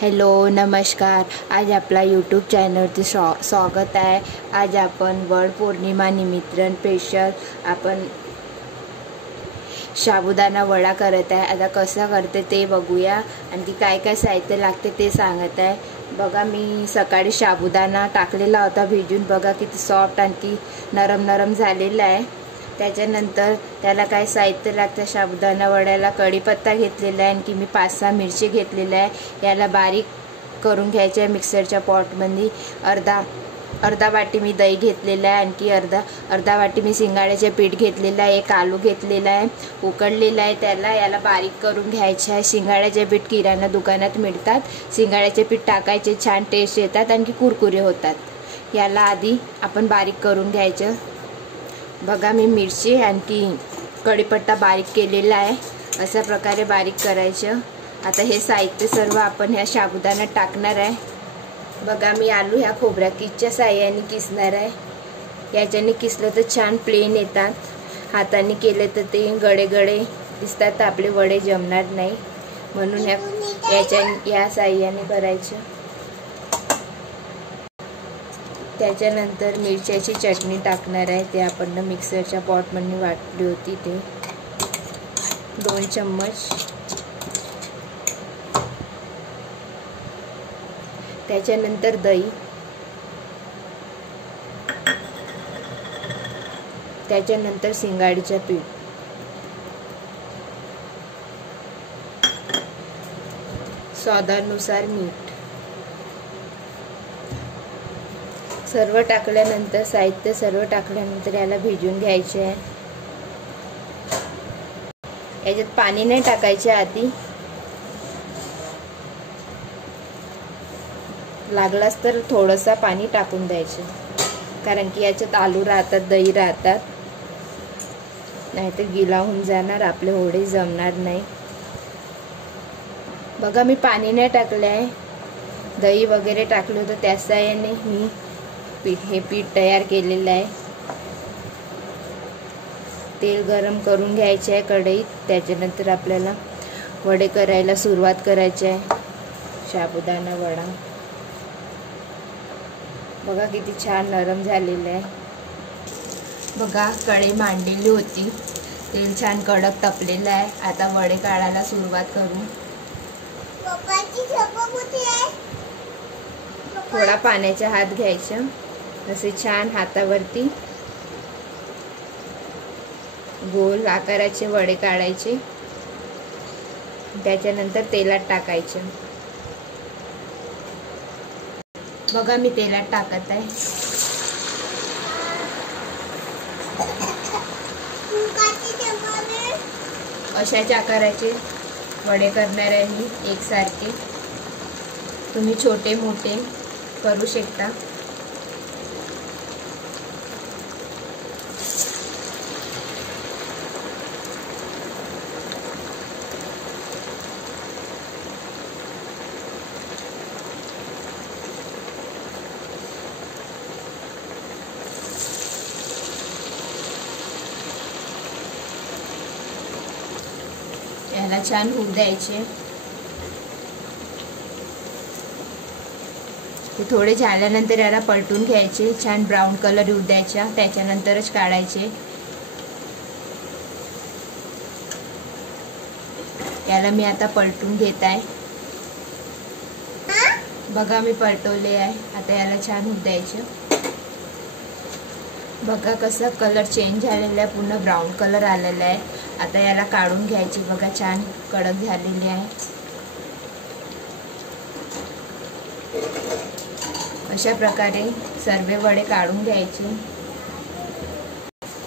Hello नमस्कार। आज आपला यूट्यूब चॅनलवरती स्वागत आहे। आज आपण वडपौर्णिमा निमित्त स्पेशल आपण साबुदाणा वडा करत आहे। आता कसा करते ते बघूया आणि ती काय काय साहित्य लागते ते सांगत आहे। बघा मी सकाळी साबुदाणा टाकलेला होता भिजून, बघा किती सॉफ्ट आणि नरम झालेला आहे। त्याच्यानंतर त्याला काय साहित्य लागतं साबुदाणा वड्याला, कढीपत्ता घेतलेला आहे आणि मी 5-6 मिरची घेतलेल्या आहे। याला बारीक करून घ्यायचे आहे मिक्सरच्या पॉटमध्ये। अर्धा वाटी मी दही घेतलेला आहे आणि अर्धा वाटी मी शिंगाड्याचे पीठ घेतलेलं आहे। एक आलू घेतलेला आहे उकडलेला आहे, याला बारीक करून घ्यायचे आहे। शिंगाड्याचे पीठ किराणा दुकानात मिळतात। शिंगाड्याचे पीठ टाकायचे, छान टेस्ट येतात आणि कुरकुरे होतात। याला आधी आपण बारीक करून घ्यायचं। बघा मी मिरची आणि कढीपत्ता बारीक केलेला आहे, अशा प्रकारे बारीक करायचं। आता हे साहित्य सर्व आपण ह्या साबुदाण्यात टाकणार आहे। बघा मी आलू ह्या खोबऱ्या किसच्या साहाय्याने किसणार आहे। याच्याने किसलं तर छान प्लेन येतात, हाताने केले तर ते गडे दिसतात तर आपले वडे जमणार नाही, म्हणून या साहाय्याने करायचं। त्याच्यानंतर मिरच्याची चटणी टाकणार आहे, ते आपण मिक्सरच्या पॉटमध्ये वाटली होती ते 2 चम्मच। त्याच्यानंतर दही, त्याच्यानंतर शिंगाडीचं पीठ, स्वादानुसार मीठ। सर्व टाकल्यानंतर साहित्य सर्व टाकल्यानंतर याला भिजून घ्यायचे आहे। याच्यात पाणी नाही टाकायचे, आधी लागलाच तर थोडंसं पाणी टाकून द्यायचं, कारण की याच्यात आलू राहतात, दही राहतात, नाहीतर गिला होऊन जाणार, आपले वडे जमणार नाही। बघा मी पाणी नाही टाकले आहे, दही वगैरे टाकलं होतं त्या साहाय्याने मी हे पीठ तयार केलेलं आहे। तेल गरम करून घ्यायचे आहे कढईत। त्याच्यानंतर आपल्याला वडे करायला सुरुवात करायची आहे। साबुदाणा वडा बघा किती छान नरम झालेलं आहे। बघा कढई मांडलेली होती, तेल छान कडक तपलेलं आहे। आता वडे काढायला सुरुवात करू। थोडा पाण्याचा हात घ्यायचा, असे छान हातावरती गोल आकाराचे वडे काढायचे। त्याच्यानंतर तेलात टाकायचे। बघा मी तेलात टाकत आहे। अशाच आकाराचे वडे करणार आहे मी एकसारखे, तुम्ही छोटे मोठे करू शकता। याला छान होऊ द्यायचे। ते थोडे झाल्यानंतर याला पलटून घ्यायचे, छान ब्राऊन कलर येऊ द्यायचा, त्याच्यानंतरच काढायचे। याला मी आता पलटून घेत आहे। बघा मी पलटवले आहे, आता याला छान होऊ द्यायचं। बघा कसं कलर चेंज झालेला आहे, पूर्ण ब्राऊन कलर आलेला आहे। आता याला काढून घ्यायची, बघा छान कडक झालेली आहे। अशा प्रकारे सर्व वडे काढून घ्यायचे।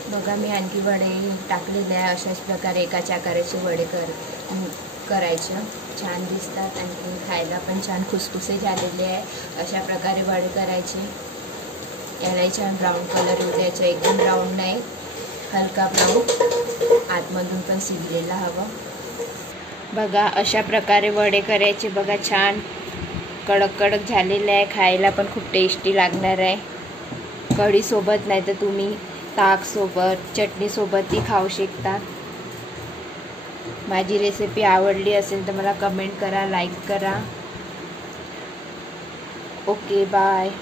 बघा मी आणखी वडे टाकलेले आहे, अशाच प्रकारे एकाच आकाराचे वडे करायचं, छान दिसतात आणि खायला पण छान खुसखुसे झालेले आहे। अशा प्रकारे वडे करायचे। यालाही छान ब्राऊन कलर येऊ द्यायचा, एकदम ब्राऊन नाही, हलका ब्राऊन, आतमधून पण शिजलेला हवा। बघा अशा प्रकारे वडे करायचे। बघा छान कडक झालेले आहे, खायला पण खूप टेस्टी लागणार आहे। कढी सोबत नाही तर तुम्ही ताक सोबत, चटणी सोबत ती खाऊ शकता। माझी रेसिपी आवडली असेल तर मला कमेंट करा, लाईक करा। Okay bye.